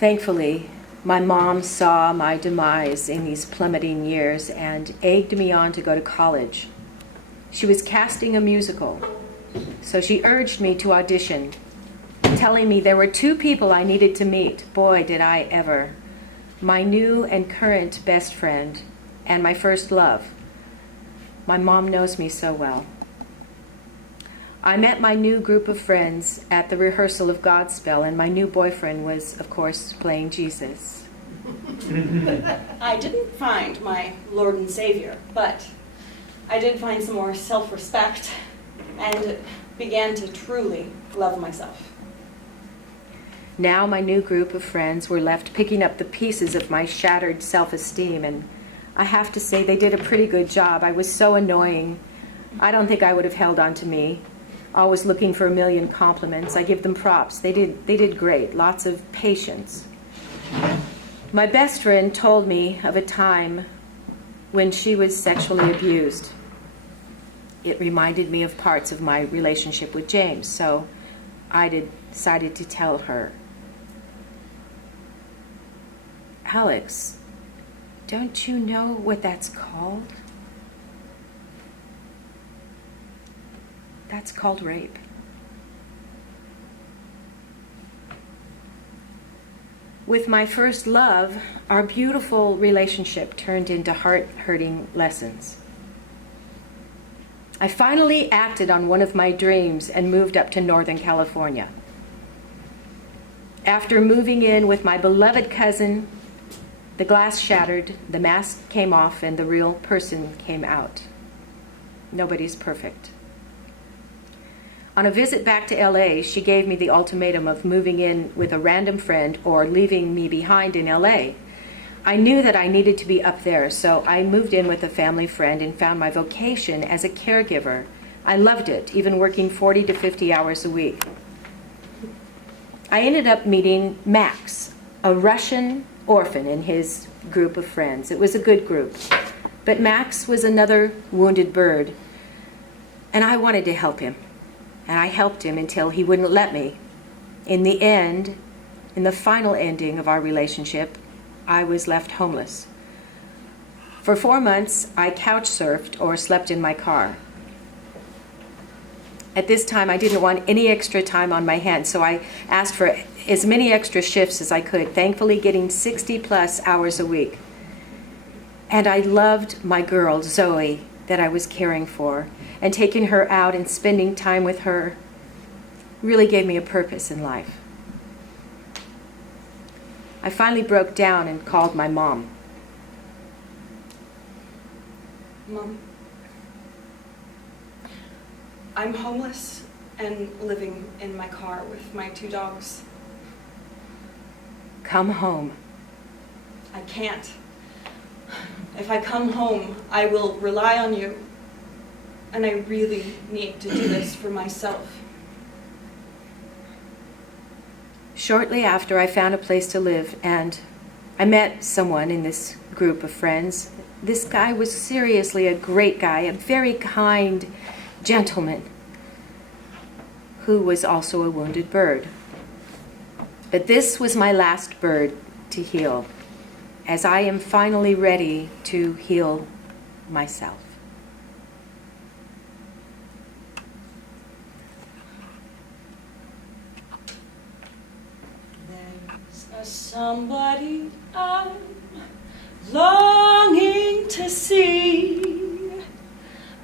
Thankfully, my mom saw my demise in these plummeting years and egged me on to go to college. She was casting a musical, so she urged me to audition, telling me there were two people I needed to meet. Boy, did I ever. My new and current best friend and my first love. My mom knows me so well. I met my new group of friends at the rehearsal of Godspell, and my new boyfriend was, of course, playing Jesus. I didn't find my Lord and Savior, but I did find some more self-respect and began to truly love myself. Now my new group of friends were left picking up the pieces of my shattered self-esteem, and I have to say they did a pretty good job. I was so annoying. I don't think I would have held on to me. Always looking for a million compliments. I give them props. They did great. Lots of patience. My best friend told me of a time when she was sexually abused. It reminded me of parts of my relationship with James, so I decided to tell her. Alex, don't you know what that's called? That's called rape. With my first love, our beautiful relationship turned into heart-hurting lessons. I finally acted on one of my dreams and moved up to Northern California. After moving in with my beloved cousin, the glass shattered, the mask came off, and the real person came out. Nobody's perfect. On a visit back to LA, she gave me the ultimatum of moving in with a random friend or leaving me behind in LA. I knew that I needed to be up there, so I moved in with a family friend and found my vocation as a caregiver. I loved it, even working 40 to 50 hours a week. I ended up meeting Max, a Russian orphan, in his group of friends. It was a good group. But Max was another wounded bird, and I wanted to help him. And I helped him until he wouldn't let me. In the end, in the final ending of our relationship, I was left homeless. For 4 months, I couch surfed or slept in my car. At this time, I didn't want any extra time on my hands, so I asked for as many extra shifts as I could, thankfully getting 60 plus hours a week. And I loved my girl, Zoe, that I was caring for, and taking her out and spending time with her really gave me a purpose in life. I finally broke down and called my mom. Mom, I'm homeless and living in my car with my 2 dogs. Come home. I can't. If I come home, I will rely on you. And I really need to do this for myself. Shortly after, I found a place to live, and I met someone in this group of friends. This guy was seriously a great guy, a very kind gentleman, who was also a wounded bird. But this was my last bird to heal, as I am finally ready to heal myself. Somebody I'm longing to see.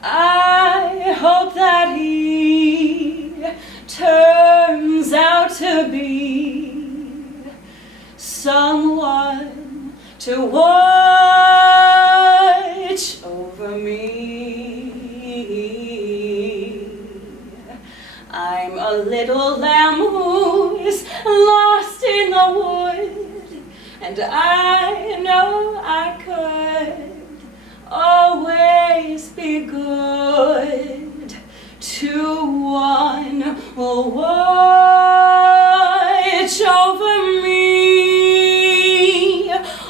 I hope that he turns out to be someone to watch over me. I'm a little lamb who is lost in the wood, and I know I could always be good to one who'll watch over me.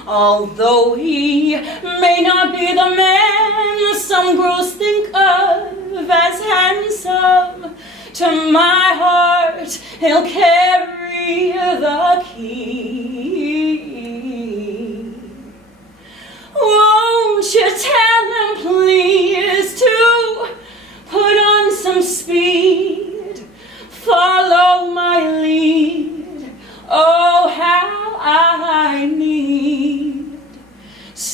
Although he may not be the man some girls think of as handsome, to my heart he'll carry the key.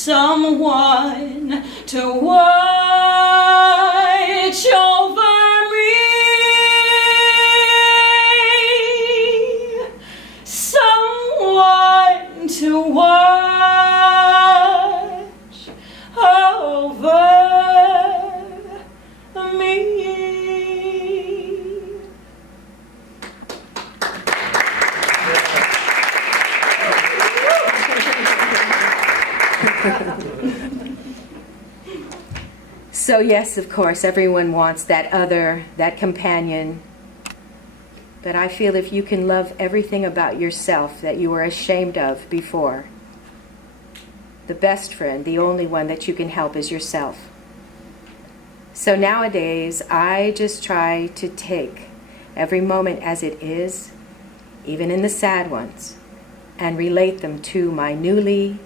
someone to watch over me, someone to watch over me. So yes, of course, everyone wants that other, that companion. But I feel if you can love everything about yourself that you were ashamed of before, the best friend, the only one that you can help is yourself. So nowadays, I just try to take every moment as it is, even in the sad ones, and relate them to my newly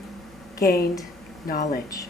gained knowledge.